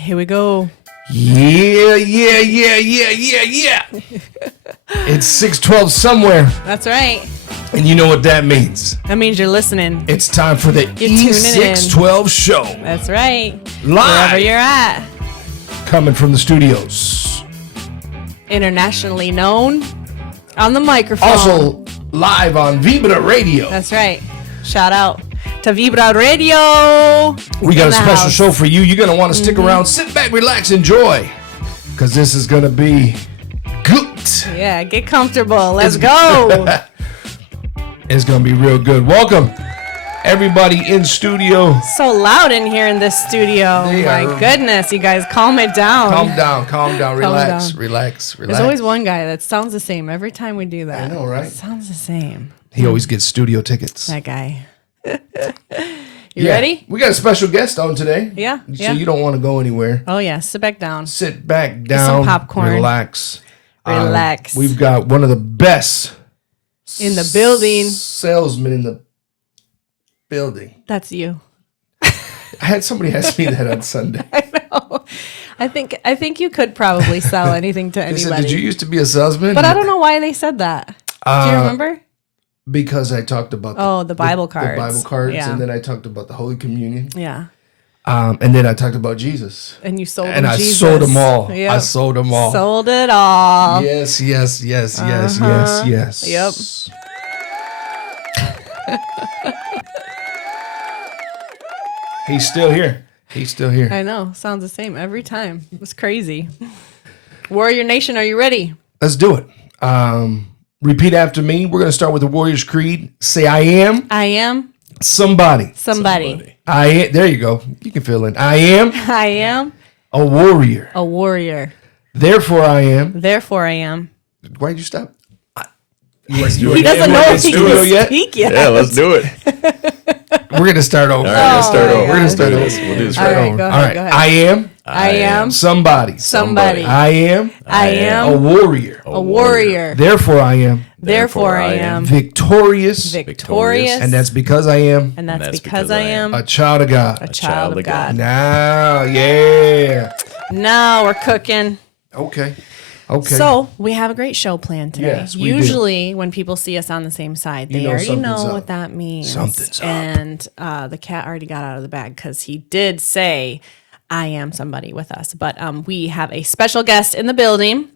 Here we go. Yeah. It's 6:12 somewhere, That's right. and you know what that means. That means you're listening. It's time for the tuning in. E612 show. That's right. Live. Wherever you're at. Coming from the studios. Internationally known on the microphone. Also live on Vibra Radio. That's right. Shout out to Vibra Radio. We got a special house. show for you. You're going to want to stick around. Sit back, relax, enjoy. Because this is going to be good. Yeah, get comfortable. Let's go. It's going to be real good. Welcome, everybody in studio. So loud in here in this studio. They My are- goodness, you guys, calm it down. Calm down, relax, down. relax. There's always one guy that sounds the same every time we do that. I know, right? It sounds the same. He always gets studio tickets. That guy. You ready? We got a special guest on today. Yeah. So you don't want to go anywhere. Oh yeah, sit back down. Sit back down. popcorn. Relax. Relax. We've got one of the best In the building. salesmen in the building. That's you. I had somebody ask me that on Sunday. I know. I think you could probably sell anything to They anybody. said, "Did you used to be a salesman?" But I don't know why they said that. Do you remember? Because I talked about The Bible cards. the Bible cards, Yeah. and then I talked about the Holy Communion, Yeah. and then I talked about Jesus, And you sold and them I Jesus. sold them all. Yep. I sold them all. Sold it all. Yes. Yep. He's still here. I know. Sounds the same every time. It's crazy. Warrior Nation, are you ready? Let's do it. Repeat after me. We're going to start with the Warrior's Creed. Say, I am I am somebody. somebody. There you go. You can fill in. I am I am a warrior. a warrior. Therefore, I am. Therefore, I am. Why'd you stop? He doesn't know if he studio can yet? speak yet. Yeah, let's do it. We're going to start over. All right, let's start my over. God. We're going to start We'll over. do this. We'll do this All right right, over. go All ahead. right. Go ahead. I am I am somebody. somebody. I am I a am warrior. a warrior. Therefore, I am Therefore, I am victorious. victorious. And that's because I am And that's because I am a child of God. a child of God. Now, yeah. Now we're cooking. Okay. So we have a great show planned today. Yes, we do. Usually when people see us on the same side, they know already something's know up. what that means. Something's up. And the cat already got out of the bag because he did say, I am somebody with us. But we have a special guest in the building.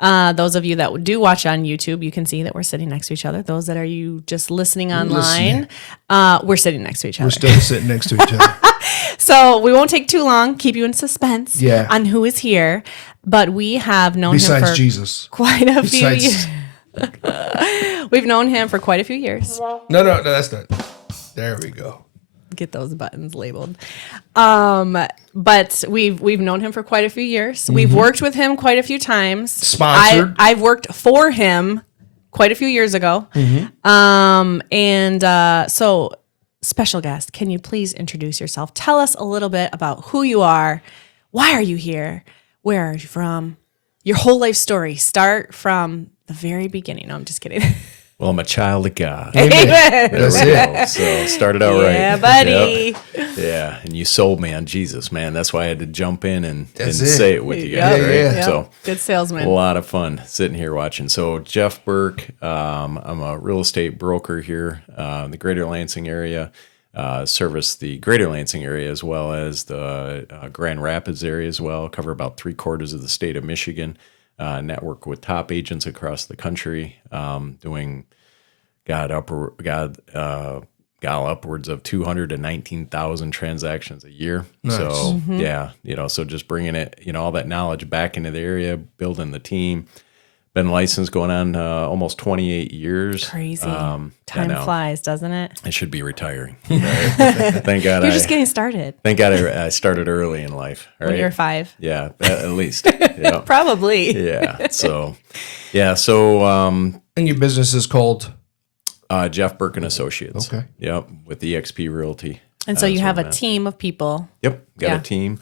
Those of you that do watch on YouTube, you can see that we're sitting next to each other. Those that are you just listening online, we're sitting next to each other. We're still sitting next to each other. So we won't take too long, keep you in suspense Yeah. on who is here. But we have known him Besides for Jesus. quite a few Besides. years. We've known him for quite a few years. No, that's not. There we go. Get those buttons labeled. But we've known him for quite a few years. We've worked with him quite a few times. Sponsored. I've worked for him quite a few years ago. So special guest, can you please introduce yourself? Tell us a little bit about who you are. Why are you here? Where are you from? Your whole life story. Start from the very beginning. No, I'm just kidding. Well, I'm a child of God. Amen. Amen. That's it. So started out right. Yeah, buddy. Yep. Yeah, and you sold me on Jesus, man. That's why I had to jump in and That's it. say it with you Yeah, guys, right? yeah. So Good salesman. a lot of fun sitting here watching. So Jeff Burke, I'm a real estate broker here in the Greater Lansing area. Service the Greater Lansing area as well as the Grand Rapids area as well. Cover about 3/4 of the state of Michigan. Network with top agents across the country, doing upwards of 219,000 transactions a year. Nice. So so just bringing it, all that knowledge back into the area, building the team. Been licensed going on almost 28 years. Crazy. I Time know. flies, doesn't it? I should be retiring. Right? Thank God. You're just getting started. Thank God I started early in life. Right? When you're 5. Yeah, at least. Yeah. Probably. Yeah. So, and your business is called? Jeff Burke and Associates. Okay. Yep. With EXP Realty. And so you That's have where a I'm at. team of people. Yep. Got Yeah. a team.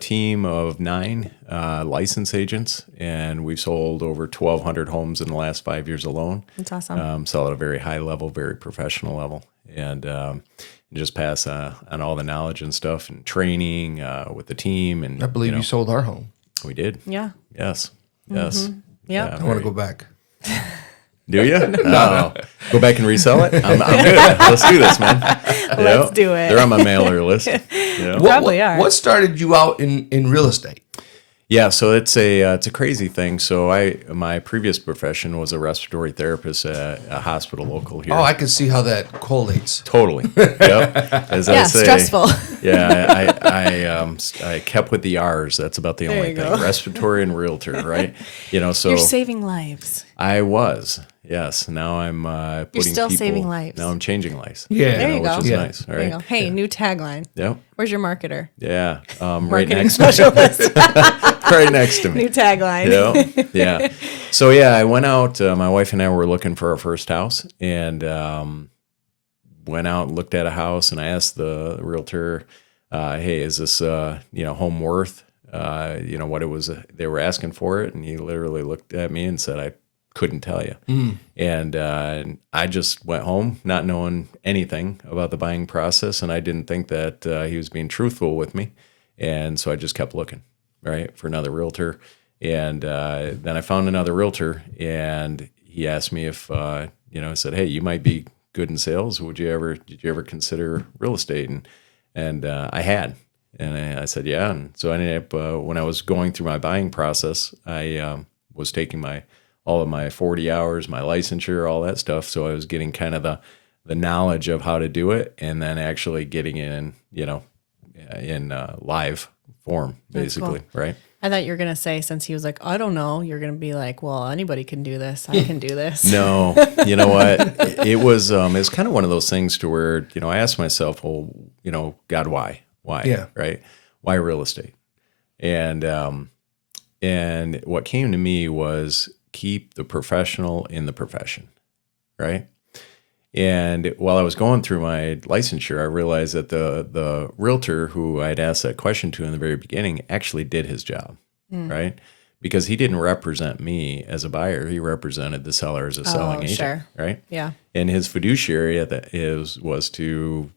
Team of 9 license agents, and we've sold over 1,200 homes in the last 5 years alone. That's awesome. Sell at a very high level, very professional level, and just pass on all the knowledge and stuff and training with the team. And I believe you sold our home. we did. Yeah. Yes. Yeah. I want to go back. Do you? No. Go back and resell it? I'm good. Let's do this, man. Let's do it. They're on my mailer list. Yeah. Probably are. What started you out in real estate? Yeah, so it's a crazy thing. So my previous profession was a respiratory therapist at a hospital local here. Oh, I can see how that correlates. Totally. Yep. As I say, stressful. Yeah, I kept with the R's. That's about the only you thing. go. Respiratory and realtor, right? So You're saving lives. I was. Yes. Now I'm putting still people, saving lives. Now I'm changing lives. Yeah. There you go. Which is Yeah. nice. All There you right. go. Hey, new tagline. Yep. Where's your marketer? Yeah. Right Marketing next to me. specialist. Right next to me. New tagline. Yeah, yeah. So yeah, I went out. My wife and I were looking for our first house, and went out and looked at a house. And I asked the realtor, "Hey, is this home worth what it was they were asking for it?" And he literally looked at me and said, "I couldn't tell you." And I just went home not knowing anything about the buying process, and I didn't think that he was being truthful with me, and so I just kept looking. Right, for another realtor. And then I found another realtor, and he asked me if, I said, "Hey, you might be good in sales. Did you ever consider real estate?" And I had, and I said, yeah. And so I ended up, when I was going through my buying process, I was taking all of my 40 hours, my licensure, all that stuff. So I was getting kind of the knowledge of how to do it, and then actually getting in, in live form, basically, right? I thought you were going to say, since he was like, I don't know, you're going to be like, well, anybody can do this. I can do this. No, you know what? It was kind of one of those things to where, I asked myself, well, God, why? Why? Yeah. Right? Why real estate? And what came to me was keep the professional in the profession, right? And while I was going through my licensure, I realized that the realtor who I'd asked that question to in the very beginning actually did his job, right? Because he didn't represent me as a buyer; he represented the seller as a selling agent, sure. right? Yeah. And his fiduciary was to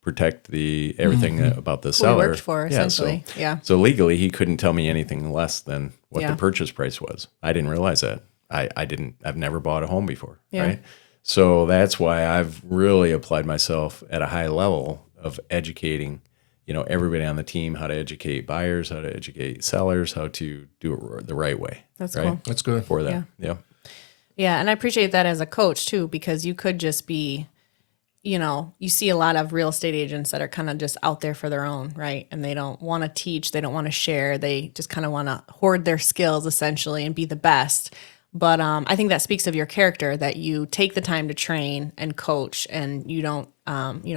protect everything about the Who seller. we worked for, essentially. Yeah. So legally, he couldn't tell me anything less than what Yeah. the purchase price was. I didn't realize that. I've never bought a home before, Yeah. right? So that's why I've really applied myself at a high level of educating, everybody on the team, how to educate buyers, how to educate sellers, how to do it the right way. That's right? cool. That's good. For that. Yeah. Yeah, and I appreciate that as a coach too, because you could just be, you see a lot of real estate agents that are kind of just out there for their own, right? And they don't want to teach, they don't want to share, they just kind of want to hoard their skills essentially and be the best. But I think that speaks of your character, that you take the time to train and coach, and you don't,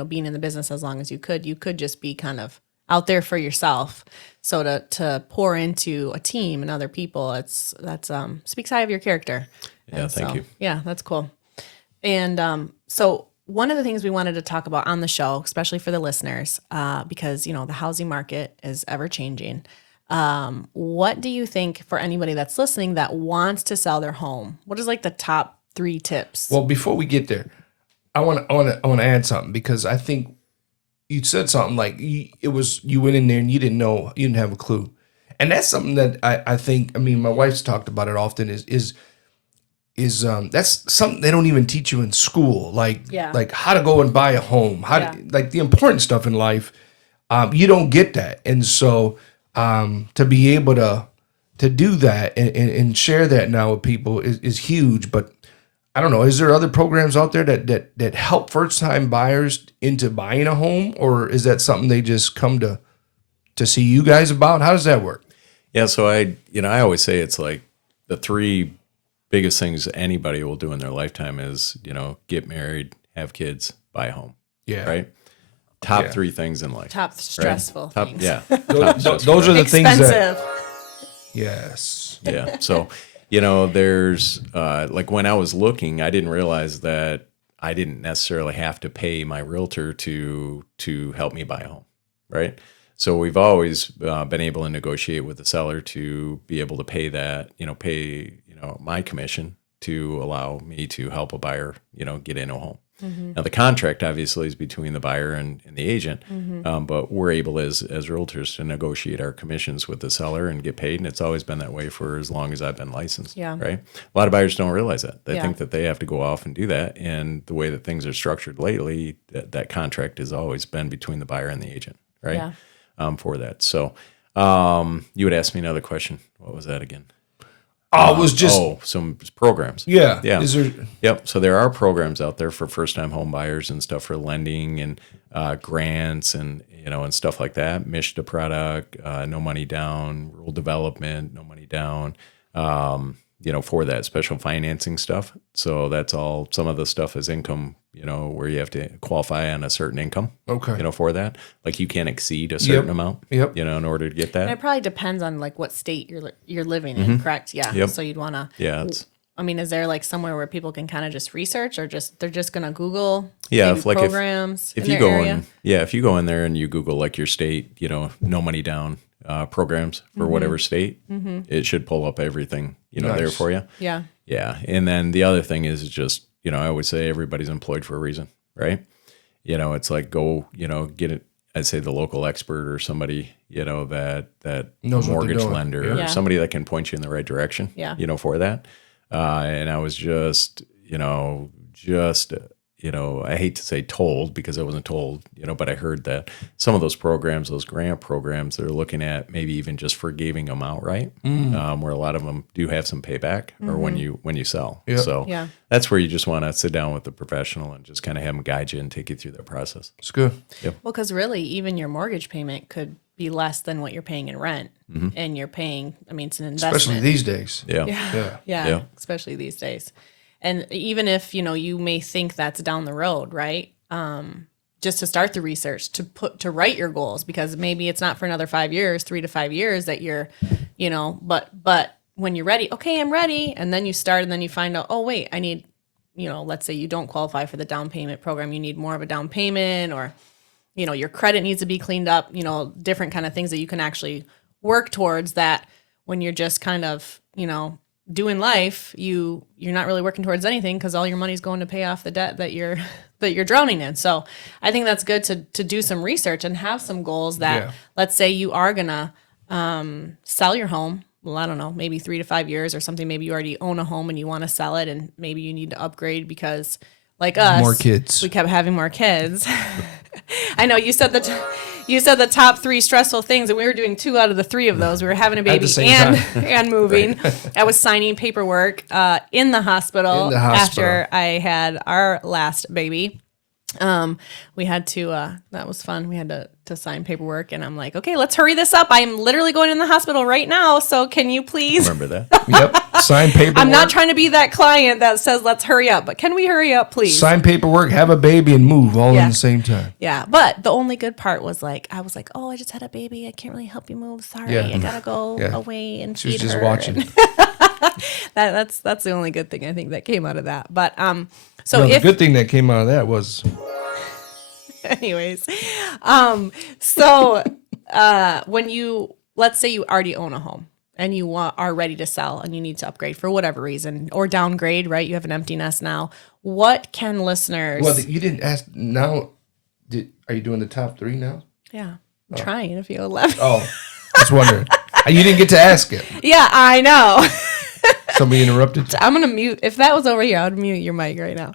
being in the business as long as you could just be kind of out there for yourself. So to pour into a team and other people, that's speaks high of your character. Yeah. Thank you. Yeah, that's cool. And so one of the things we wanted to talk about on the show, especially for the listeners, because the housing market is ever changing. What do you think, for anybody that's listening that wants to sell their home? What is like the top 3 tips? Well, before we get there, I want to add something, because I think you said something like you went in there and you didn't know, you didn't have a clue, and that's something that I think. I mean, my wife's talked about it often. Is that's something they don't even teach you in school, like how to go and buy a home, like the important stuff in life. You don't get that, and so. To be able to do that and share that now with people is huge. But I don't know, is there other programs out there that help first time buyers into buying a home, or is that something they just come to see you guys about? How does that work? Yeah. So I always say it's like the 3 biggest things anybody will do in their lifetime is, get married, have kids, buy a home. Yeah. Right. Top 3 things in life. Top stressful things. Yeah. Those are the things that. Expensive. Yes. Yeah. So, there's like when I was looking, I didn't realize that I didn't necessarily have to pay my realtor to help me buy a home. Right. So we've always been able to negotiate with the seller to be able to pay that, my commission to allow me to help a buyer, get in a home. Now the contract obviously is between the buyer and the agent, but we're able as realtors to negotiate our commissions with the seller and get paid. And it's always been that way for as long as I've been licensed. Yeah. Right. A lot of buyers don't realize that. They Yeah. think that they have to go off and do that. And the way that things are structured lately, that contract has always been between the buyer and the agent. Right. Yeah. For that. So you would ask me another question. What was that again? Oh, it was just some programs. yeah. Yeah. Is there? Yep. So there are programs out there for first-time home buyers and stuff for lending and grants and and stuff like that. MISHDA product, no money down, rural development, no money down. For that special financing stuff. So that's all. Some of the stuff is income. Where you have to qualify on a certain income. Okay. For that, like you can't exceed a certain amount. Yep. In order to get that. And it probably depends on like what state you're living in, correct? Yeah. Yep. So you'd want to. Yeah. Is there like somewhere where people can kind of just research, or they're just gonna Google? Yeah, maybe programs. If in you their go area? if you go in there and you Google like your state, no money down programs for whatever state, it should pull up everything Nice. there for you. Yeah. Yeah, and then the other thing is just I always say everybody's employed for a reason, right? It's like go get it. I'd say the local expert or somebody that Knows what they're mortgage doing. lender Yeah. or somebody that can point you in the right direction. Yeah. For that. And I was just I hate to say told because I wasn't told, but I heard that some of those programs, those grant programs, they're looking at maybe even just forgiving them outright, where a lot of them do have some payback or when you sell. Yep. So Yeah. that's where you just want to sit down with the professional and just kind of have them guide you and take you through that process. It's good. Well, because really, even your mortgage payment could be less than what you're paying in rent, and you're paying. It's an investment. Especially these days. Yeah. Yeah. Yeah, especially these days. And even if, you may think that's down the road, right? Just to start the research, to write your goals, because maybe it's not for another 5 years, 3 to 5 years that you're, but when you're ready, okay, I'm ready. And then you start and then you find out, oh, wait, I need, let's say you don't qualify for the down payment program. You need more of a down payment, or, your credit needs to be cleaned up, different kind of things that you can actually work towards, that when you're just kind of, doing life, you're not really working towards anything because all your money's going to pay off the debt that you're drowning in. So I think that's good to do some research and have some goals that, let's say you are gonna sell your home. Well, I don't know, maybe 3 to 5 years or something. Maybe you already own a home and you want to sell it, and maybe you need to upgrade because, like us, More kids. we kept having more kids. I know you said the top 3 stressful things, and we were doing 2 out of the 3 of those. We were having a baby and moving. I was signing paperwork in the hospital after I had our last baby. We had to that was fun. We had to sign paperwork, and I'm like, okay, let's hurry this up. I'm literally going in the hospital right now, so can you please Remember that? Yep. Sign paperwork. I'm not trying to be that client that says let's hurry up, but can we hurry up, please? Sign paperwork, have a baby, and move all in the same time. Yeah, but the only good part was I was like, oh, I just had a baby. I can't really help you move. Sorry, Yeah. I gotta go Yeah. away and She was feed just her. watching. And that's the only good thing I think that came out of that. But so No, the if good thing that came out of that was anyways, so when let's say you already own a home and you are ready to sell and you need to upgrade for whatever reason or downgrade, right? You have an empty nest now. What can listeners? well. You didn't ask. Now, are you doing the top 3 now? Yeah, I'm trying. If you left. Oh, just wondering. You didn't get to ask it. Yeah, I know. Somebody interrupted. I'm gonna mute. If that was over here, I would mute your mic right now.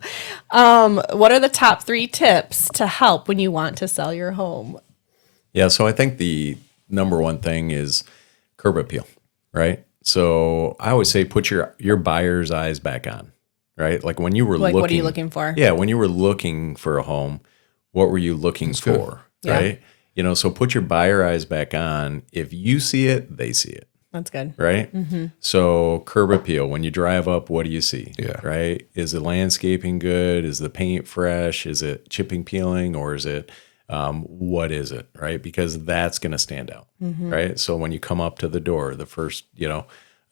What are the top 3 tips to help when you want to sell your home? Yeah, so I think the number one thing is curb appeal, right? So I always say put your buyer's eyes back on, right? Like when you were looking. What are you looking for? Yeah, when you were looking for a home, what were you looking for, good. right? So put your buyer eyes back on. If you see it, they see it. That's good. Right? So curb appeal. When you drive up, what do you see? Yeah. Right? Is the landscaping good? Is the paint fresh? Is it chipping peeling? Or is it, what is it? Right? Because that's going to stand out. Right? So when you come up to the door, the first,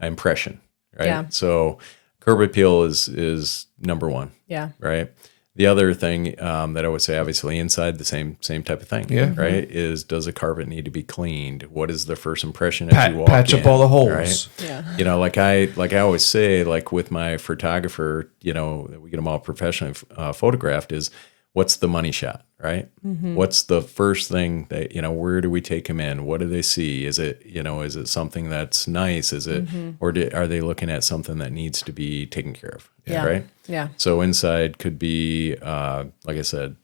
impression. Right? Yeah. So curb appeal is number one. Yeah. Right? The other thing that I would say, obviously, inside the same type of thing, Yeah. right? Is, does the carpet need to be cleaned? What is the first impression as you walk Patch in? up all the holes. Right? Yeah. You know, like I always say, like with my photographer, you know, we get them all professionally photographed. Is, what's the money shot, right? What's the first thing that, you know, where do we take them in? What do they see? Is it, you know, is it something that's nice? Is it, or are they looking at something that needs to be taken care of? Yeah. Right. Yeah. So inside could be, like I said,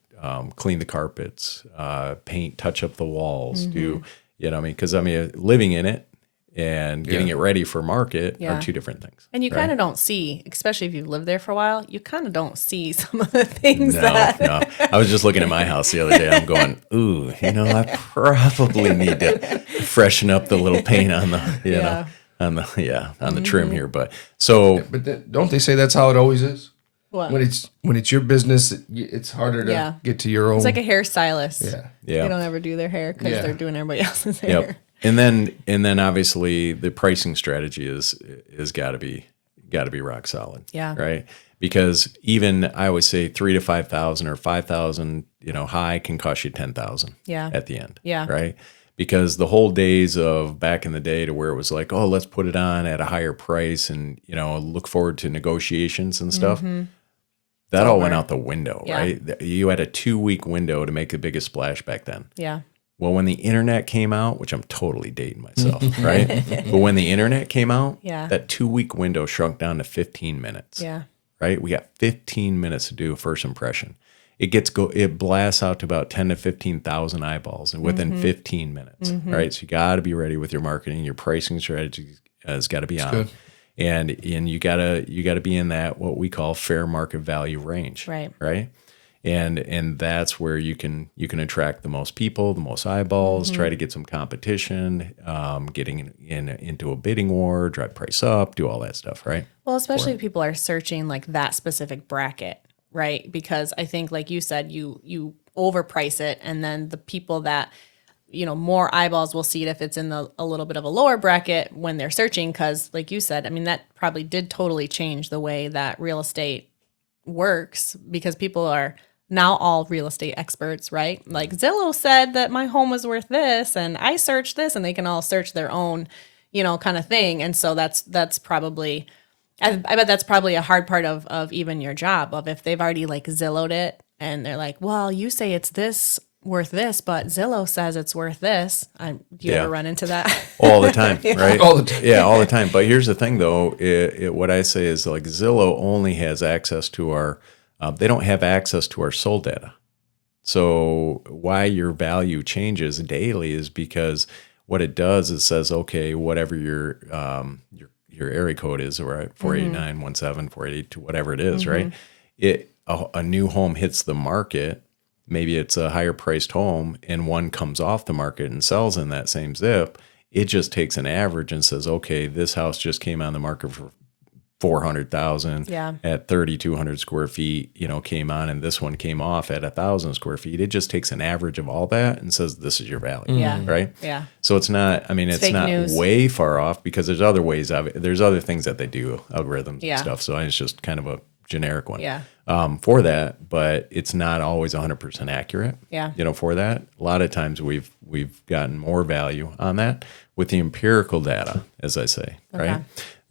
clean the carpets, paint, touch up the walls, do, you know, I mean, because I mean, living in it and getting it ready for market Yeah. are two different things. And you right? kind of don't see, especially if you've lived there for a while, you kind of don't see some of the things No, that. no. I was just looking at my house the other day. I'm going, ooh, you know, I probably need to freshen up the little paint on the, you know, on the trim here. But so, But don't they say that's how it always is? What? When it's your business, it's harder to get to your own. It's like a hairstylist. yeah. yeah. They don't ever do their hair because Yeah. they're doing everybody else's hair. Yep. And then obviously the pricing strategy is got to be rock solid. Yeah. Right. Because even I always say 3,000 to 5,000 or 5,000, you know, high can cost you 10,000. Yeah. At the end. Yeah. Right. Because the whole days of back in the day to where it was like, oh, let's put it on at a higher price and, you know, look forward to negotiations and stuff. That all went out the window, Yeah. right? You had a 2-week window to make the biggest splash back then. Yeah. Well, when the internet came out, which I'm totally dating myself, right? But when the internet came out, Yeah. that 2-week window shrunk down to 15 minutes, Yeah. right? We got 15 minutes to do a first impression. It blasts out to about 10 to 15,000 eyeballs within 15 minutes, right? So you got to be ready with your marketing. Your pricing strategy has got to be on. good. And you gotta be in that what we call fair market value range, Right. And that's where you can attract the most people, the most eyeballs, try to get some competition, getting into a bidding war, drive price up, do all that stuff, right? Well, especially if people are searching like that specific bracket, right? Because I think, like you said, you overprice it, and then the people that, you know, more eyeballs will see it if it's in a little bit of a lower bracket when they're searching. Because, like you said, I mean, that probably did totally change the way that real estate works, because people are now all real estate experts, right? Like Zillow said that my home was worth this, and I searched this, and they can all search their own, you know, kind of thing. And so that's probably, I bet that's probably a hard part of even your job, of if they've already like Zillowed it and they're like, well, you say it's this worth this, but Zillow says it's worth this. Do you ever run into that? All the time, right? All the time. Yeah, all the time. But here's the thing, though. What I say is, like, Zillow only has access to our. They don't have access to our sold data. So why your value changes daily is because what it does is says, okay, whatever your area code is, right, 489, 17, 482, whatever it is, right? A new home hits the market. Maybe it's a higher priced home and one comes off the market and sells in that same zip. It just takes an average and says, okay, this house just came on the market for 400,000 at 3,200 square feet, you know, came on, and this one came off at 1,000 square feet. It just takes an average of all that and says, this is your value. Yeah. Right. Yeah. So it's not, I mean, it's fake not news. way far off, because there's other ways of it. There's other things that they do, algorithms and stuff. So it's just kind of a generic one. Yeah. For that, but it's not always 100% accurate. Yeah. You know, for that, a lot of times we've gotten more value on that with the empirical data, as I say, right?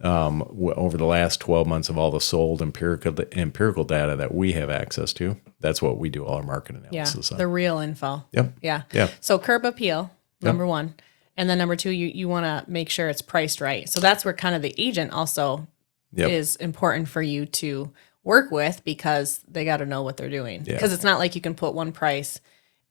Over the last 12 months of all the sold empirical data that we have access to, that's what we do all our market analysis on. The real info. Yep. Yeah. Yeah. So curb appeal, number one. And then number two, you want to make sure it's priced right. So that's where kind of the agent also is important for you to work with, because they got to know what they're doing. Because it's not like you can put one price,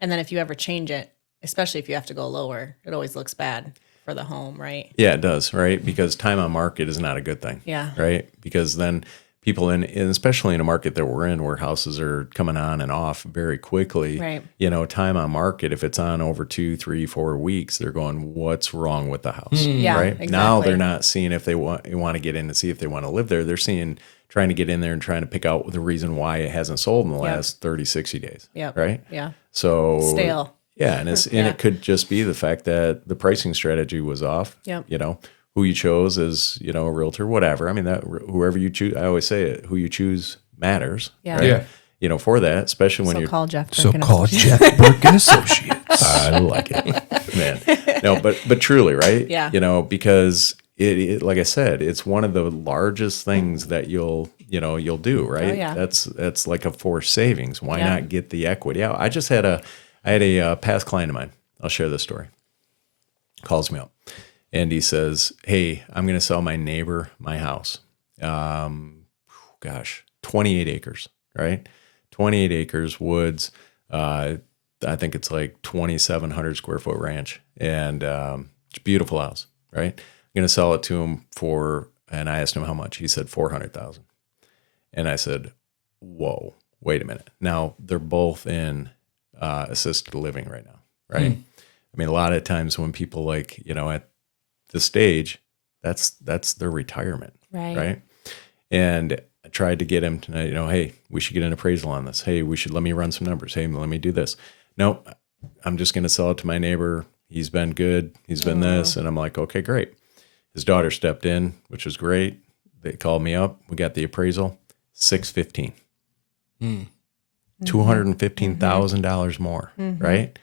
and then if you ever change it, especially if you have to go lower, it always looks bad for the home, right? Yeah, it does, right? Because time on market is not a good thing. Yeah. Right? Because then people and especially in a market that we're in where houses are coming on and off very quickly, Right. you know, time on market, if it's on over 2, 3, 4 weeks, they're going, what's wrong with the house? Yeah, right? exactly. Now they're not seeing if they want to get in to see if they want to live there. They're trying to get in there and trying to pick out the reason why it hasn't sold in the last 30, 60 days. Yep. Right? Yeah. So Stale. Yeah, and it could just be the fact that the pricing strategy was off. Yep. You know, who you chose as, you know, a realtor, whatever. I mean, that whoever you choose, I always say it, who you choose matters. Yeah. Right? Yeah. for that, especially when So you're call Jeff Burke So and call Associates. Jeff Burke and Associates. I like it, man. No, but truly, right? Yeah. Because it like I said, it's one of the largest things that you'll do, right? Oh, yeah. That's like a forced savings. Why Yeah. not get the equity out? I had a past client of mine. I'll share this story. Calls me up, and he says, "Hey, I'm going to sell my neighbor my house. 28 acres, right? 28 acres, woods. I think it's like 2,700 square foot ranch, and it's a beautiful house, right? I'm going to sell it to him and I asked him how much. He said 400,000, and I said, "Whoa, wait a minute. Now they're both in assisted living right now, right? I mean, a lot of times when people at the stage, that's their retirement, right? And I tried to get him to, hey, we should get an appraisal on this. Hey, let me run some numbers. Hey, let me do this. No, I'm just going to sell it to my neighbor. He's been good. He's been this. And I'm like, okay, great. His daughter stepped in, which was great. They called me up. We got the appraisal, $615. $215,000 more, right?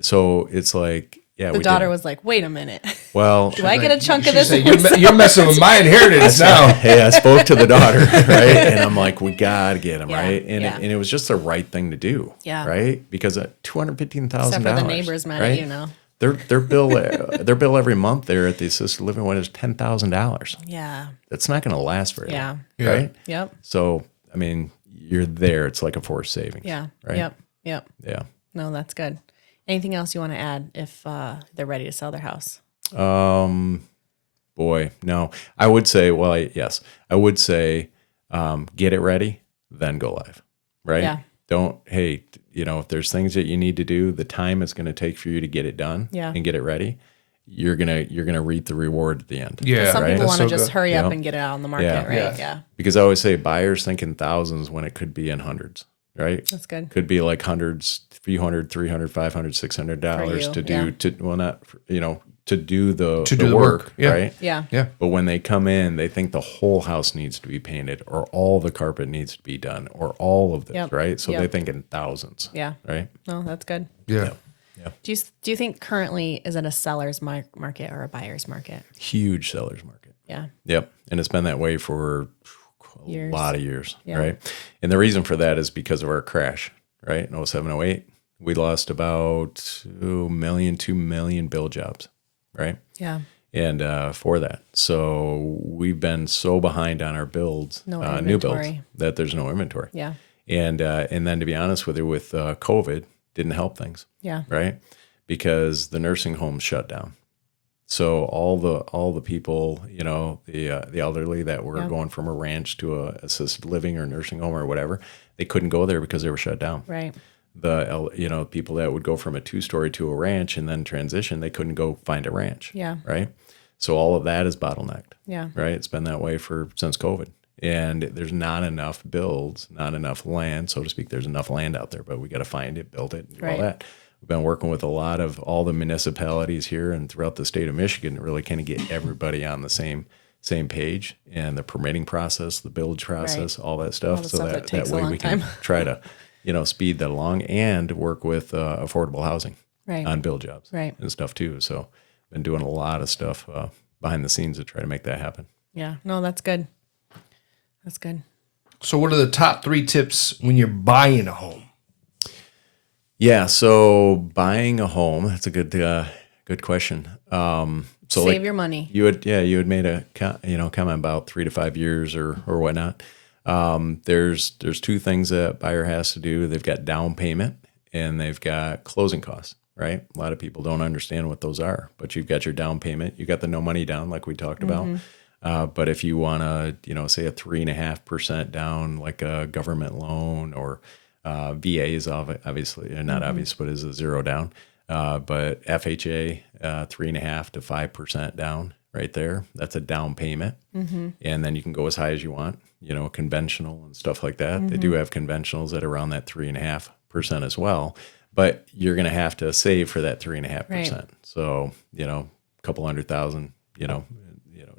So it's like, The daughter was like, wait a minute. Well, Do I get a chunk of She this? said, you're messing with my inheritance now. hey, I spoke to the daughter, right? And I'm like, we got to get him, Yeah, right? And, yeah. and it was just the right thing to do, Yeah. right? Because $215,000. Except for the neighbors mad at you now. Their bill every month there at the assisted living one is $10,000. Yeah. That's not going to last very long, Yeah. right? Yep. So, I mean, you're there. It's like a forced savings. Yeah. Right? Yep. Yeah. No, that's good. Anything else you want to add if they're ready to sell their house? Boy, no. I would say, yes. I would say, get it ready, then go live, right? Yeah. Don't, hey, if there's things that you need to do, the time it's going to take for you to get it done and get it ready, you're gonna reap the reward at the end. Yeah. Some people That's want to so just good. hurry up Yep. and get it out on the market, Yeah. right? Yeah. Yeah. Because I always say buyers think in thousands when it could be in hundreds, right? That's good. Could be like hundreds, $300, $300, $500, $600 For to you, do yeah. to do the the work. Yeah. right? Yeah. Yeah. But when they come in, they think the whole house needs to be painted or all the carpet needs to be done or all of this, Yep. right? So Yep. they think in thousands, Yeah. right? No, that's good. Yeah. Do you think currently is it a seller's market or a buyer's market? Huge seller's market. Yeah. Yep. And it's been that way for a Years. lot of years, Yeah. right? And the reason for that is because of our crash, right? In 07, 08, we lost about 2 million build jobs, right? Yeah. And for that. So we've been so behind on our builds, No new builds, inventory. that there's no inventory. Yeah. And then to be honest with you, with COVID, didn't help things, Yeah. right? Because the nursing homes shut down. So all the people, the elderly that were Yeah. going from a ranch to a assisted living or nursing home or whatever, they couldn't go there because they were shut down. Right. The people that would go from a 2-story to a ranch and then transition, they couldn't go find a ranch. Yeah. Right. So all of that is bottlenecked. Yeah. Right. It's been that way since COVID. And there's not enough builds, not enough land, so to speak. There's enough land out there, but we got to find it, build it, and do all Right. that. We've been working with all the municipalities here and throughout the state of Michigan to really kind of get everybody on the same page, and the permitting process, the build process, all that stuff. All the So stuff that that takes a way long we can time. try to, speed that along and work with affordable housing Right. on build jobs Right. and stuff too. So been doing a lot of stuff behind the scenes to try to make that happen. Yeah. No, that's good. That's good. So what are the top 3 tips when you're buying a home? Yeah, so buying a home, that's a good question. So Save your money. you had made a comment about 3 to 5 years or whatnot. There's 2 things that buyer has to do. They've got down payment and they've got closing costs, right? A lot of people don't understand what those are, but you've got your down payment, you got the no money down like we talked about. But if you want to, say a 3.5% down, like a government loan or VA is obviously not obvious, but is a 0 down. But FHA, 3.5 to 5% down right there. That's a down payment. And then you can go as high as you want, conventional and stuff like that. They do have conventionals at around that 3.5% as well, but you're going to have to save for that 3.5%. Right. So, a couple $100,000,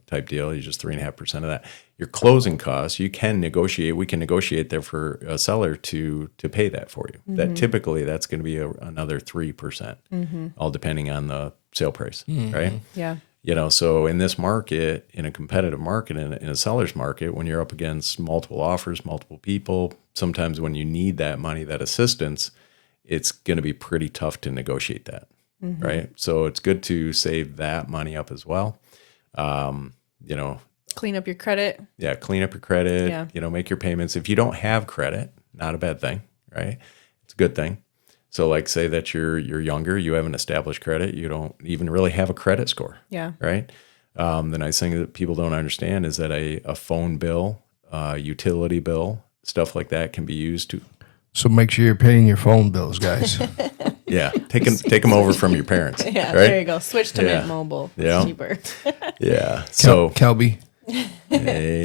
type deal. You just 3.5% of that. Your closing costs, you can negotiate. We can negotiate there for a seller to pay that for you. That typically that's going to be another 3%, all depending on the sale price, right? Yeah. So in this market, in a competitive market, in a seller's market, when you're up against multiple offers, multiple people, sometimes when you need that money, that assistance, it's going to be pretty tough to negotiate that, right? So it's good to save that money up as well. Clean up your credit. Yeah, clean up your credit, Yeah. make your payments. If you don't have credit, not a bad thing, right? It's a good thing. So like say that you're younger, you haven't established credit, you don't even really have a credit score, Yeah. right? The nice thing that people don't understand is that a phone bill, utility bill, stuff like that can be used to, So make sure you're paying your phone bills, guys. take them over from your parents, Yeah. right? There you go. Switch to Yeah. Mint Mobile. It's Yeah. cheaper. Yeah. So Kelby,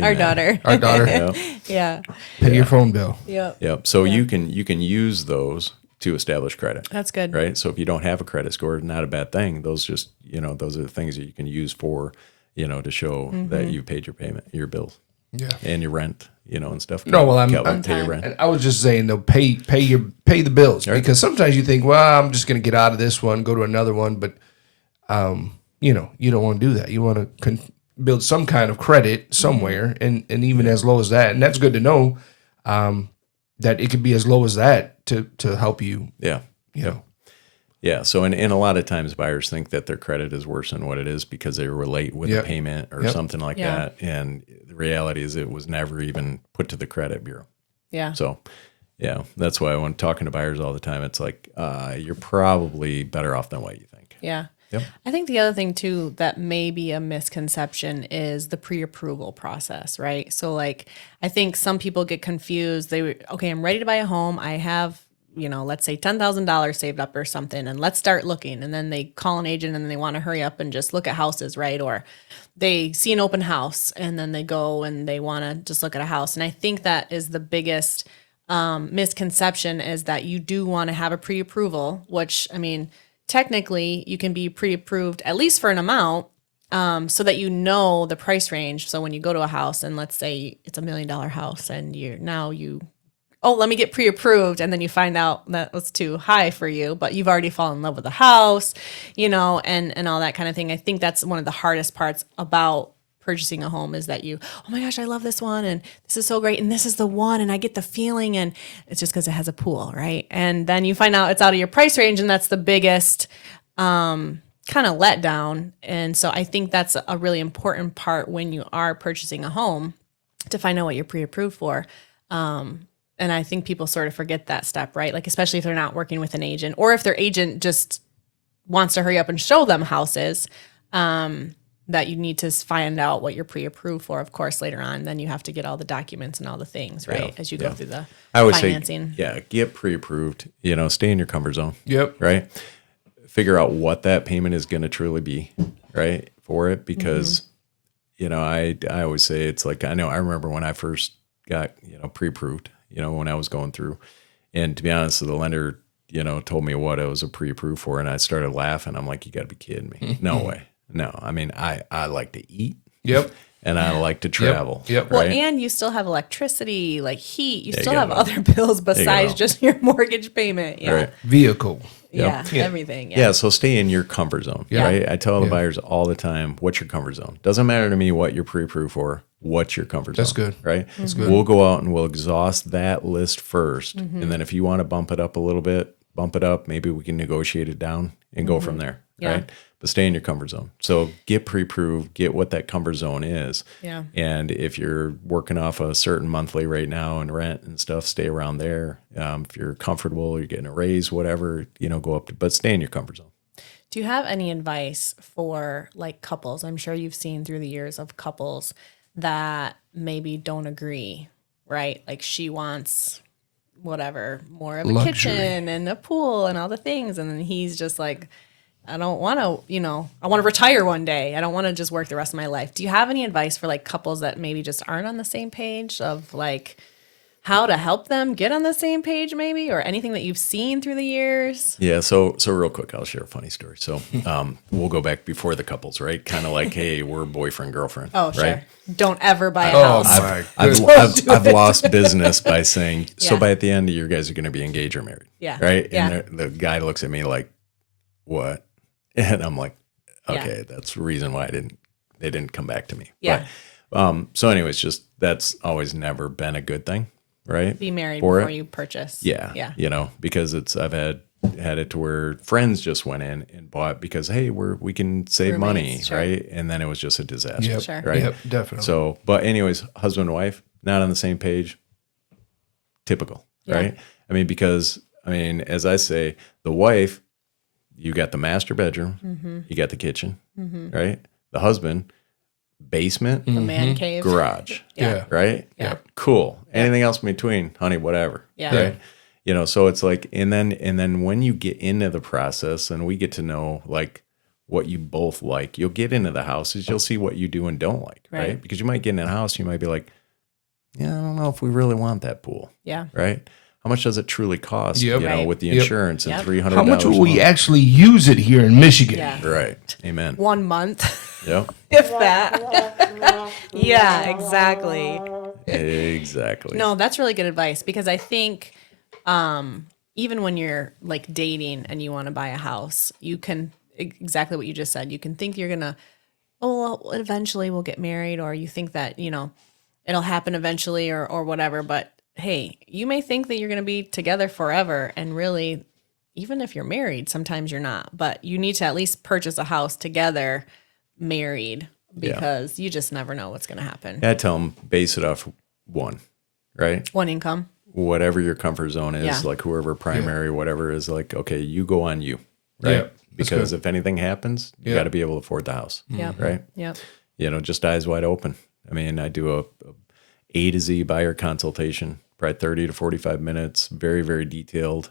Our daughter. our daughter, Yep. Yeah. pay your phone bill. Yep. Yep. So you can use those to establish credit. That's good. Right. So if you don't have a credit score, not a bad thing. Those just, those are the things that you can use for, to show that you paid your payment, your bills Yeah. and your rent, and stuff. No, well, I'm pay your rent. and I was just saying though, pay the bills, because sometimes you think, well, I'm just going to get out of this one, go to another one, but you don't want to do that. You want to build some kind of credit somewhere, and even as low as that, and that's good to know, that it could be as low as that to help you. Yeah. know. Yeah. So, and a lot of times buyers think that their credit is worse than what it is because they were late with a payment or something like Yeah. that. And the reality is it was never even put to the credit bureau. Yeah. So, yeah, that's why when talking to buyers all the time, it's like, you're probably better off than what you think. Yeah. Yep. I think the other thing too that may be a misconception is the pre-approval process, right? So like I think some people get confused. I'm ready to buy a home. I have, let's say $10,000 saved up or something, and let's start looking. And then they call an agent and they want to hurry up and just look at houses, right? Or they see an open house and then they go and they want to just look at a house. And I think that is the biggest misconception, is that you do want to have a pre-approval, which technically you can be pre-approved at least for an amount, so that the price range. So when you go to a house and let's say it's $1 million house and let me get pre-approved, and then you find out that was too high for you, but you've already fallen in love with the house, and all that kind of thing. I think that's one of the hardest parts about purchasing a home, is that oh my gosh, I love this one, and this is so great, and this is the one, and I get the feeling, and it's just because it has a pool, right? And then you find out it's out of your price range, and that's the biggest kind of letdown. And so I think that's a really important part when you are purchasing a home, to find out what you're pre-approved for. And I think people sort of forget that step, right? Like, especially if they're not working with an agent, or if their agent just wants to hurry up and show them houses, that you need to find out what you're pre-approved for, of course, later on. Then you have to get all the documents and all the things, right? As you go through the I would financing. say, get pre-approved, stay in your comfort zone. Yep. Right. Figure out what that payment is going to truly be, right, for it. Because, I always say, it's like, I remember when I first got, pre-approved, when I was going through, and to be honest, the lender, told me what I was a pre-approved for. And I started laughing. I'm like, you gotta be kidding me. No way. No, I like to eat. Yep. And I like to travel. Yep. Well, Right? and you still have electricity, like heat. You There you still go. have other bills besides go. just your mortgage payment. Yeah. Right. Vehicle. Yeah. Yeah. Everything. Yeah. So stay in your comfort zone. Yeah. Right. I tell the buyers all the time, what's your comfort zone? Doesn't matter to me what you're pre-approved for. What's your comfort zone? That's good. Right. That's good. We'll go out and we'll exhaust that list first. And then if you want to bump it up a little bit, bump it up. Maybe we can negotiate it down and go from there. Yeah. Right. But stay in your comfort zone. So get pre-approved, get what that comfort zone is. Yeah. And if you're working off a certain monthly rate now and rent and stuff, stay around there. If you're comfortable, you're getting a raise, whatever, go up to, but stay in your comfort zone. Do you have any advice for like couples? I'm sure you've seen through the years of couples that maybe don't agree, right? Like she wants whatever, more of a Luxury. kitchen and a pool and all the things. And then he's just like, I don't want to, I want to retire one day. I don't want to just work the rest of my life. Do you have any advice for like couples that maybe just aren't on the same page of like how to help them get on the same page, maybe, or anything that you've seen through the years? Yeah, so real quick, I'll share a funny story. So we'll go back before the couples, right? Kind of like, hey, we're boyfriend, girlfriend. Oh, sure. Right? Don't ever buy a Oh, house. my I've, goodness. I've lost business by saying, so Yeah. by at the end, you guys are going to be engaged or married. Yeah. Right? Yeah. And the guy looks at me like, what? And I'm like, Yeah. okay, that's the reason why they didn't come back to me. Yeah. But, so anyways, just that's always never been a good thing, right? Be married For before it. you purchase. Yeah. Yeah. You know, because I've had it to where friends just went in and bought because, hey, we can save money, Roommates, sure. right? And then it was just a disaster. Yep. Sure. Right. Yep, definitely. So, but anyways, husband and wife, not on the same page. Typical, Yeah. right? I mean, because as I say, the wife, you got the master bedroom, you got the kitchen, right? The husband, basement, The man cave. garage, yeah. right? Yeah. Cool. Anything else in between, honey, whatever. Yeah. Right. You know, so it's like, and then when you get into the process and we get to know like what you both like, you'll get into the houses, you'll see what you do and don't like, right? Right. Because you might get in a house, you might be like, yeah, I don't know if we really want that pool, Yeah. right? How much does it truly cost, Yep. you know, Right. with the Yep. insurance and Yep. $300? How much will a we month? actually use it here in Michigan? Yeah. Right. Amen. 1 month, Yep. if that. Yeah, exactly. Exactly. No, that's really good advice because I think even when you're like dating and you want to buy a house, you can exactly what you just said. You can think you're gonna, oh, well, eventually we'll get married, or you think that it'll happen eventually, or whatever. But hey, you may think that you're gonna be together forever, and really, even if you're married, sometimes you're not. But you need to at least purchase a house together, married, because you just never know what's gonna happen. I tell them base it off one, right? One income. Whatever your comfort zone is, Yeah. like whoever primary, whatever is like, okay, you go on you, right? Yeah, that's Because good. if anything happens, you Yeah. got to be able to afford the house, Yep. right? Yep. You know, just eyes wide open. I mean, I do a A to Z buyer consultation, probably 30 to 45 minutes, very, very detailed,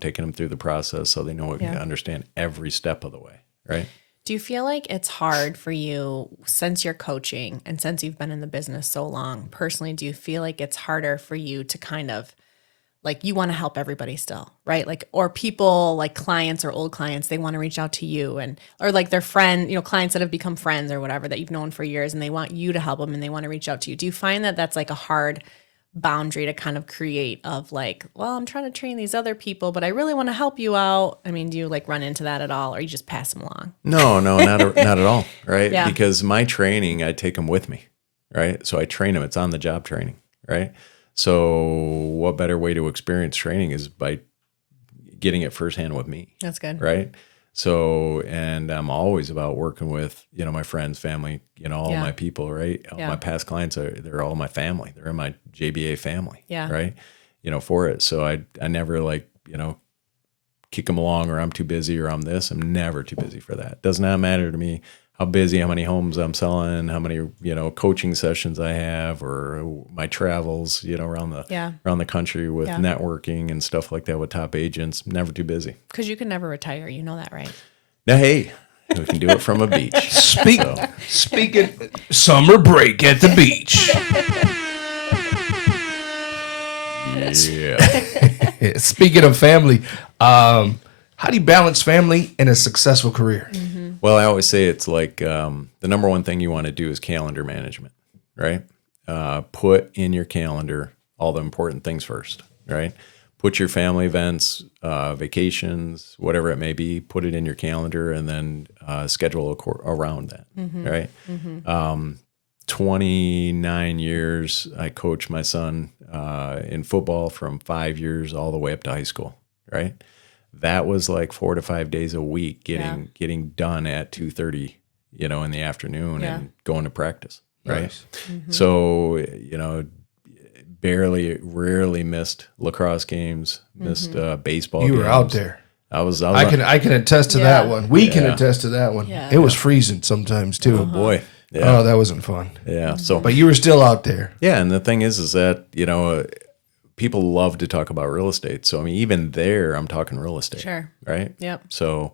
taking them through the process so they know what Yeah. understand every step of the way, right? Do you feel like it's hard for you since you're coaching and since you've been in the business so long? Personally, do you feel like it's harder for you to kind of like you want to help everybody still, right? Like, or people like clients or old clients, they want to reach out to you or like their friend, clients that have become friends or whatever that you've known for years and they want you to help them and they want to reach out to you. Do you find that that's like a hard boundary to kind of create of like, well, I'm trying to train these other people, but I really want to help you out. I mean, do you like run into that at all or you just pass them along? No, not at all, right? Yeah. Because my training, I take them with me, right? So I train them. It's on the job training, right? So what better way to experience training is by getting it firsthand with me, That's good. right? So, and I'm always about working with, my friends, family, all Yeah. my people, right? All Yeah. my past clients they're all my family. They're in my JBA family, Yeah. right? For it. So I never kick them along or I'm too busy or I'm this. I'm never too busy for that. Does not matter to me how busy, how many homes I'm selling, how many, coaching sessions I have or my travels, around the country with Yeah. networking and stuff like that with top agents. Never too busy. Because you can never retire. You know that, right? Now, hey, we can do it from a beach. Speaking summer break at the beach. Yeah. Speaking of family, how do you balance family and a successful career? Well, I always say it's like the number one thing you want to do is calendar management, right? Put in your calendar all the important things first, right? Put your family events, vacations, whatever it may be, put it in your calendar and then schedule around that, right? 29 years, I coached my son in football from 5 years all the way up to high school, right? That was like 4 to 5 days a week getting done at 2:30, in the afternoon Yeah. and going to practice, right? Nice. So, rarely missed lacrosse games, missed baseball games. You were out there. I was I can attest to that Yeah. one. We can Yeah. attest to that one. Yeah. It was freezing sometimes too. Oh boy. Yeah. Oh, that wasn't fun. Yeah. So, But you were still out there. yeah. And the thing is that, people love to talk about real estate. So, I mean, even there, I'm talking real estate. Sure. Right. Yep. So,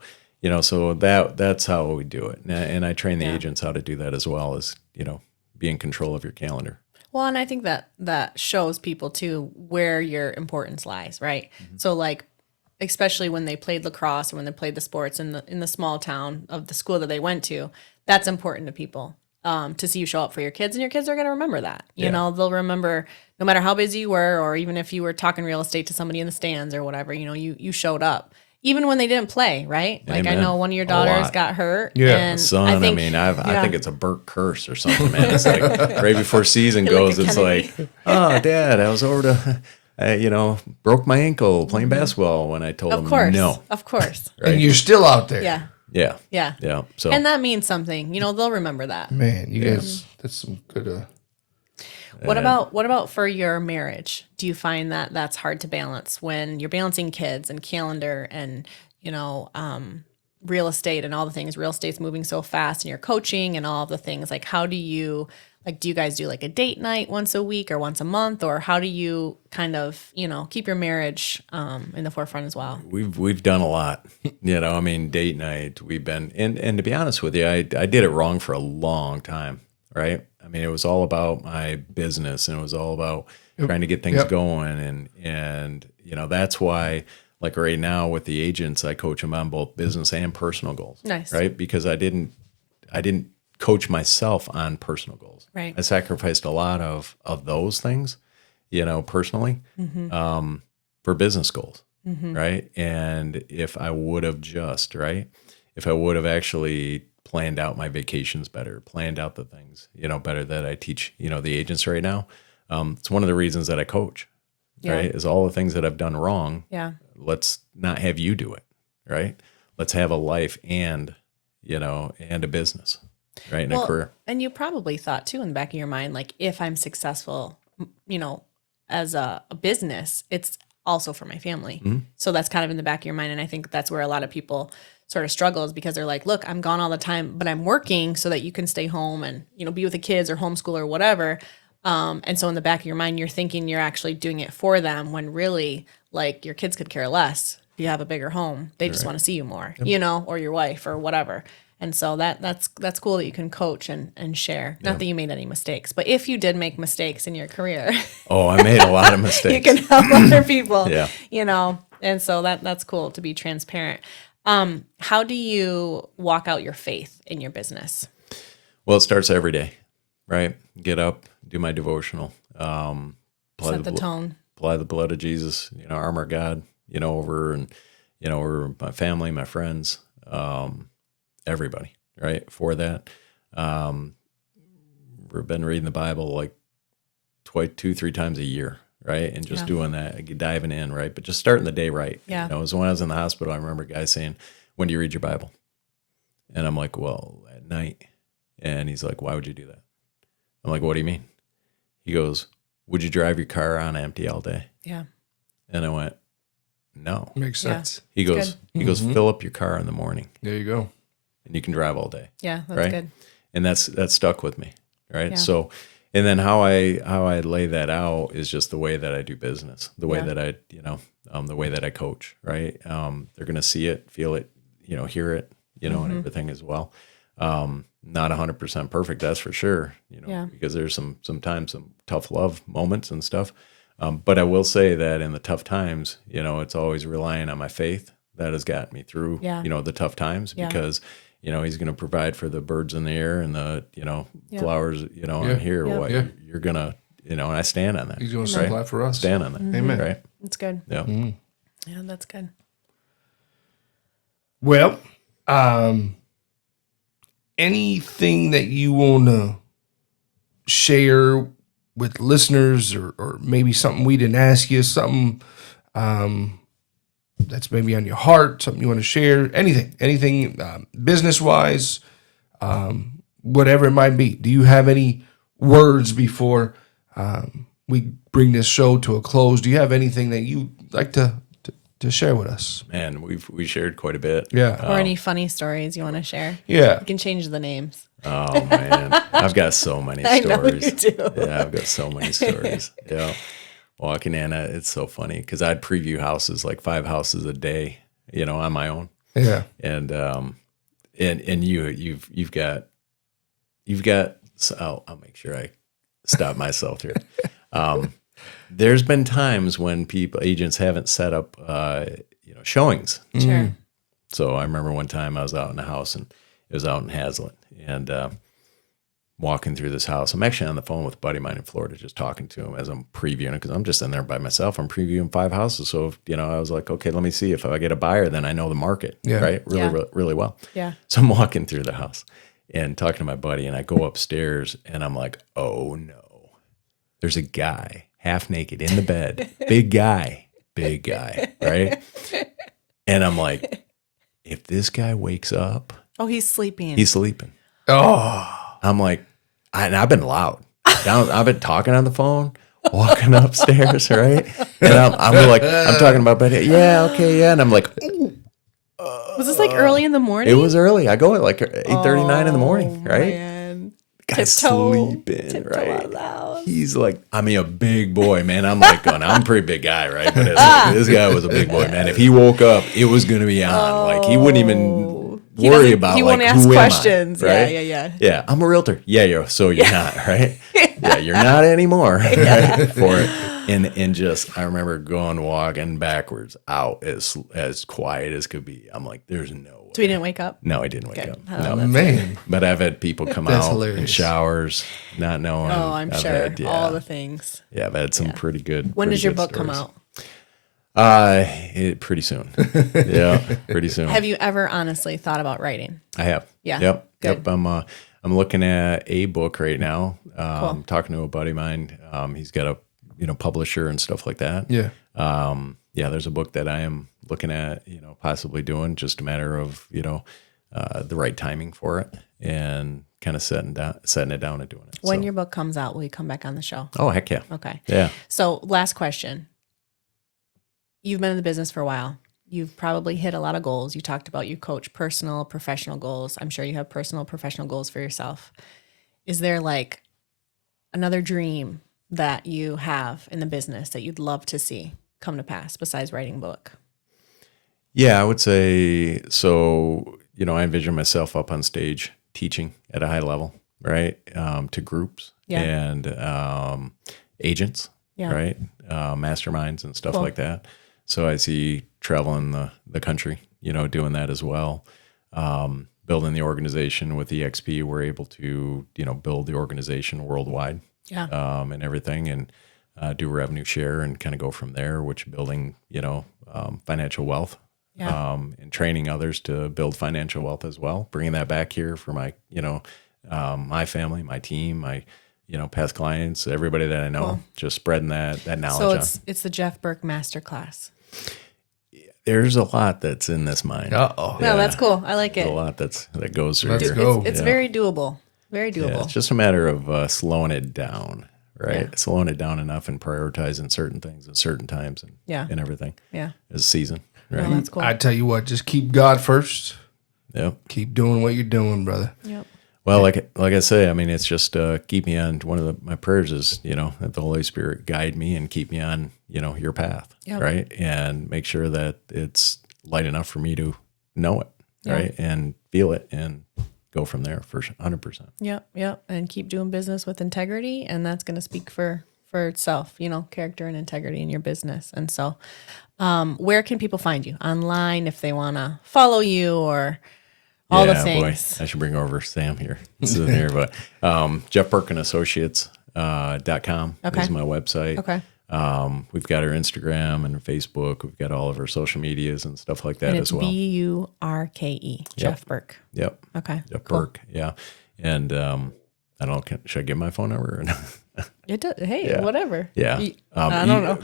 so that's how we do it. And I train the agents how to do that as well as, be in control of your calendar. Well, and I think that shows people too where your importance lies, right? So like especially when they played lacrosse or when they played the sports in the small town of the school that they went to, that's important to people. To see you show up for your kids, and your kids are going to remember that. You Yeah. know, they'll remember no matter how busy you were, or even if you were talking real estate to somebody in the stands or whatever. You know, you showed up even when they didn't play, right? Like I Amen. know one of your A daughters lot. got hurt. Yeah. and Son, I think it's a Burke curse or something, man. It's like right before season Like a goes, it's Kennedy. like, oh, Dad, I was over to, broke my ankle playing basketball when I told of him course, no. of course, And you're still out there. yeah, Yeah. yeah. Yeah. So And that means something. You know, they'll remember that. Man, you guys, that's some good. What about for your marriage? Do you find that that's hard to balance when you're balancing kids and calendar and real estate and all the things? Real estate's moving so fast, and you're coaching and all of the things. Like, how do you do you guys do like a date night once a week or once a month, or how do you kind of keep your marriage in the forefront as well? we've done a lot, I mean, date night, we've been, and to be honest with you, I did it wrong for a long time, right? I mean, it was all about my business, and it was all about trying to get things Yep. going. And that's why, like right now with the agents, I coach them on both business and personal goals. Nice. Right. Because I didn't coach myself on personal goals. Right. I sacrificed a lot of those things, personally, for business goals. Right. And if I would have if I would have actually planned out my vacations better, planned out the things, better that I teach, the agents right now. It's one of the reasons that I coach, Yeah. right? Is all the things that I've done wrong. Yeah. Let's not have you do it, right? Let's have a life and a business, right? And a career. And you probably thought too in the back of your mind, like, if I'm successful, as a business, it's also for my family. So that's kind of in the back of your mind. And I think that's where a lot of people sort of struggle, is because they're like, look, I'm gone all the time, but I'm working so that you can stay home and, be with the kids or homeschool or whatever. And so in the back of your mind, you're thinking you're actually doing it for them, when really, like, your kids could care less if you have a bigger home. They just want to see you more, or your wife or whatever. And so that's cool that you can coach and share. Not that you made any mistakes, but if you did make mistakes in your career, Oh, I made a lot of you mistakes. can help other people. Yeah. And so that's cool to be transparent. How do you walk out your faith in your business? Well, it starts every day, right? Get up, do my devotional, Set the tone. apply the blood of Jesus, armor God, over my family, my friends, everybody, right? For that, we've been reading the Bible like 2-3 times a year, right? And just doing that, diving in, right? But just starting the day right. Yeah. So when I was in the hospital, I remember a guy saying, "When do you read your Bible?" And I'm like, "Well, at night." And he's like, "Why would you do that?" I'm like, "What do you mean?" He goes, "Would you drive your car on empty all day?" Yeah. And I went, "No." Makes Yeah. sense. He goes, Mhm. "Fill up your car in the morning There you go. and you can drive all day." Yeah. That's Right. good. And that stuck with me. Right. Yeah. So, and then how I lay that out is just the way that I do business, the way that I, the way that I coach. Right. They're going to see it, feel it, hear it, and everything as well. Not 100% perfect, that's for sure, because there's sometimes some tough love moments and stuff. But I will say that in the tough times, it's always relying on my faith that has gotten me through, the tough times, because, he's going to provide for the birds in the air and the, flowers, on here. What you're going to, and I stand on that. He's going to supply for us. Stand on that. Amen. Right. That's good. Yeah. Yeah. That's good. Well, anything that you want to share with listeners, or maybe something we didn't ask you, something that's maybe on your heart, something you want to share, anything business-wise, whatever it might be. Do you have any words before we bring this show to a close? Do you have anything that you'd like to share with us? Man, we shared quite a bit. Yeah. Or any funny stories you want to share? Yeah. You can change the names. Oh man, I've got so many I stories. know you do. Yeah, I've got so many stories. Yeah, walking in, it's so funny because I'd preview houses, like 5 houses a day, on my own. Yeah. And you've got. So I'll make sure I stop myself here. There's been times when agents haven't set up, showings. Sure. So I remember one time I was out in the house, and it was out in Hazlet, and walking through this house. I'm actually on the phone with a buddy of mine in Florida, just talking to him as I'm previewing it, because I'm just in there by myself. I'm previewing 5 houses. So, I was like, okay, let me see if I get a buyer, then I know the market, right? Really well. Yeah. So I'm walking through the house and talking to my buddy, and I go upstairs, and I'm like, oh no, there's a guy half naked in the bed, big guy, right? And I'm like, if this guy wakes up, Oh, he's sleeping. he's sleeping. Oh, I'm like, and I've been loud. I've been talking on the phone, walking upstairs, right? And I'm talking about bed. Yeah, okay, yeah. And I'm like, Was this like early in the morning? it was early. I go at like 8:39 in the morning, right? Man. Guy's Tiptoe sleeping, out right? loud. He's like, a big boy, man. I'm like going, I'm a pretty big guy, right? But this guy was a big boy, man. If he woke up, it was going to be on. Like, he wouldn't even worry about, he like, won't ask who questions. am I, right? Yeah. Yeah, I'm a realtor. Yeah, so you're not, right? Yeah, you're not anymore, right? For it. And just, I remember walking backwards out as quiet as could be. I'm like, there's no way. So he didn't wake up? No, I didn't wake up. Oh, No, that's man. but I've had people come That's out in hilarious. showers, not knowing. Oh, I'm I've sure. had, All the things. Yeah, I've had some pretty good. When pretty does your good book come stories. out? Pretty soon. Yeah, pretty soon. Have you ever honestly thought about writing? I have. Yeah. Yep. Good. Yep. I'm looking at a book right now. Cool. Talking to a buddy of mine. He's got a publisher and stuff like that. yeah. There's a book that I am looking at, possibly doing. Just a matter of the right timing for it, and kind of setting it down and doing it. When So- your book comes out, will you come back on the show? Oh, heck yeah. Okay. Yeah. So last question. You've been in the business for a while. You've probably hit a lot of goals. You talked about you coach personal, professional goals. I'm sure you have personal, professional goals for yourself. Is there like another dream that you have in the business that you'd love to see come to pass besides writing a book? Yeah, I would say so. I envision myself up on stage teaching at a high level, right? To groups and agents, Yeah. right? Masterminds and stuff Cool. like that. So I see traveling the country, doing that as well. Building the organization with EXP, we're able to, build the organization worldwide. Yeah. And everything, and do revenue share and kind of go from there, which building, financial wealth. Yeah. And training others to build financial wealth as well, bringing that back here for my, my family, my team, my, past clients, everybody that I know, Cool. just spreading that knowledge. So it's the Jeff Burke Masterclass. There's a lot that's in this mind. Uh-oh. No, that's cool. I like There's it. a lot that goes through Let's here. go. It's Yeah. very doable. Very doable. Yeah, it's just a matter of slowing it down, right? Yeah. Slowing it down enough and prioritizing certain things at certain times and Yeah. and everything Yeah. as a season, right? No, that's cool. I tell you what, just keep God first. Yep. Keep doing what you're doing, brother. Yep. Well, like I say, I mean, it's just keep me on. One of my prayers is, that the Holy Spirit guide me and keep me on, your path, Yep. right? And make sure that it's light enough for me to know it, Yeah. right? And feel it and go from there for 100%. Yep. And keep doing business with integrity. And that's going to speak for itself, character and integrity in your business. And so where can people find you online if they want to follow you or all the things? Boy, I should bring over Sam here. Sitting here, but JeffBurkeandAssociates.com Okay. is my website. Okay. We've got our Instagram and Facebook. We've got all of our social medias and stuff like that And as it's well. Burke, Jeff Burke. Yep. Okay. Jeff cool. Burke. Yeah. And I don't know, should I give my phone number? Or not? It does, hey, Yeah. whatever. Yeah. I don't know.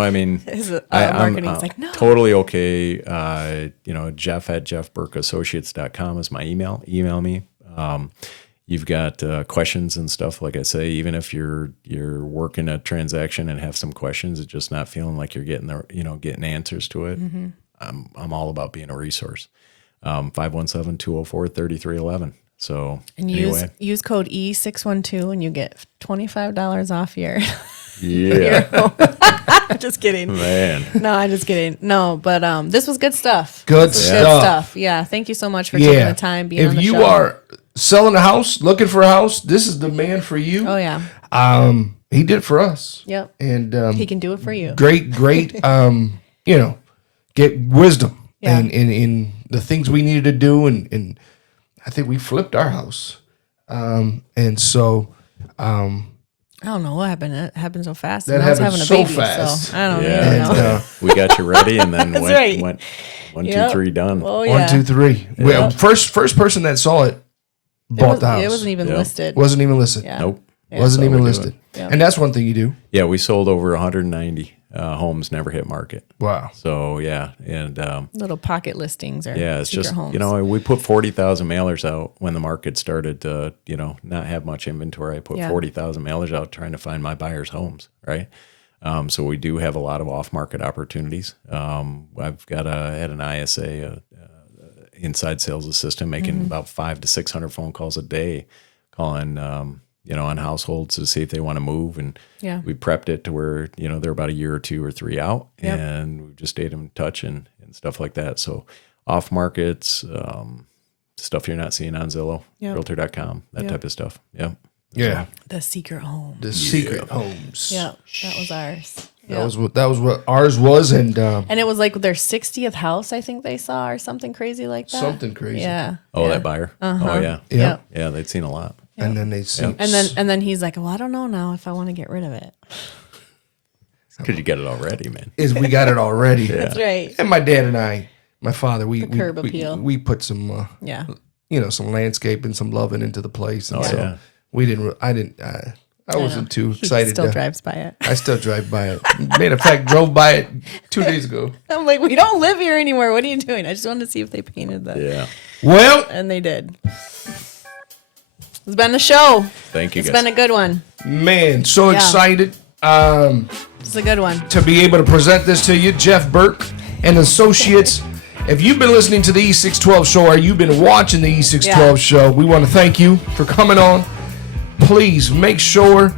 I mean, His I'm marketing's like, no. totally okay. Jeff at JeffBurkeAssociates.com is my email. Email me. You've got questions and stuff. Like I say, even if you're working a transaction and have some questions, it's just not feeling like you're getting getting answers to it. Mm-hmm. I'm all about being a resource. 517-204-3311. So And anyway, use code E612 and you get $25 off your. yeah, I'm just kidding. man. No, I'm just kidding. No, but this was good stuff. Good This was stuff. Good stuff. Yeah. Thank you so much for taking the time being on If the you show. are selling a house, looking for a house, this is the man for you. Oh yeah. he did it for us. Yep. And He can do it for you. great, get wisdom Yeah. in the things we needed to do. And I think we flipped our house. And so, I don't know what happened. It happened so fast. That And I was happened having a so baby, fast. so I don't Yeah. even know. and, We got you ready, and then That's went, right. went 1, 2, Yep. 3, done. Oh yeah. 1, 2, 3. Well, Yep. first person that saw it bought the house. It wasn't even Yep. listed. Wasn't even listed. Yeah. Nope. Yeah. Wasn't That's even all we're listed. Yeah. And that's one thing you do. Yeah, we sold over 190 homes, never hit market. Wow. So yeah, and Little pocket listings or yeah, it's secret just homes. we put 40,000 mailers out when the market started to not have much inventory. I put Yeah. 40,000 mailers out trying to find my buyers' homes, right? So we do have a lot of off-market opportunities. I've got had an ISA, inside sales assistant, making about 500 to 600 phone calls a day, calling on households to see if they want to move, and Yeah. we prepped it to where they're about a year or 2 or 3 out, Yep. and we just stayed in touch and stuff like that. So off markets, stuff you're not seeing on Zillow, Yep. Realtor.com, that Yep. type of stuff. Yep. Yeah. The secret home. The secret homes. Yeah, that was ours. That was what ours was, and And it was like their 60th house, I think they saw, or something crazy like that. something crazy. Yeah. Oh, yeah. that buyer. Uh-huh. Oh yeah. Yeah. Yep. Yeah, they'd seen a lot. And then they see. And then he's like, well, I don't know now if I want to get rid of it. Because you get it already, man. is we got it already. That's right. And my dad and I, my father, we curb appeal. we put some Yeah. some landscape and some loving into the place, and Oh, so yeah. we didn't. I wasn't too He excited. still to- drives by it. I still drive by it. Matter of fact, drove by it 2 days ago. I'm like, we don't live here anymore. What are you doing? I just wanted to see if they painted that. Yeah. Well, And they did. It's been a show. Thank you It's guys. been a good one. man, so Yeah. excited It's a good one. to be able to present this to you, Jeff Burke and Associates. If you've been listening to the E612 show or you've been watching the E612 Yeah. show, we want to thank you for coming on. Please make sure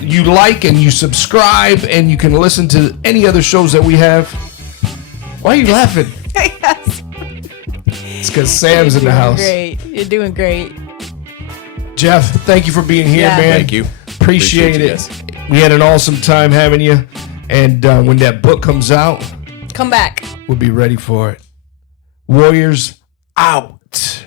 you like and you subscribe, and you can listen to any other shows that we have. Why are you laughing? Yes. It's because Sam's in the house. Great. You're doing great. Jeff, thank you for being here, Yeah. man. Thank you. Appreciate you it. guys. We had an awesome time having you. And when that book comes out, Come back. we'll be ready for it. Warriors out.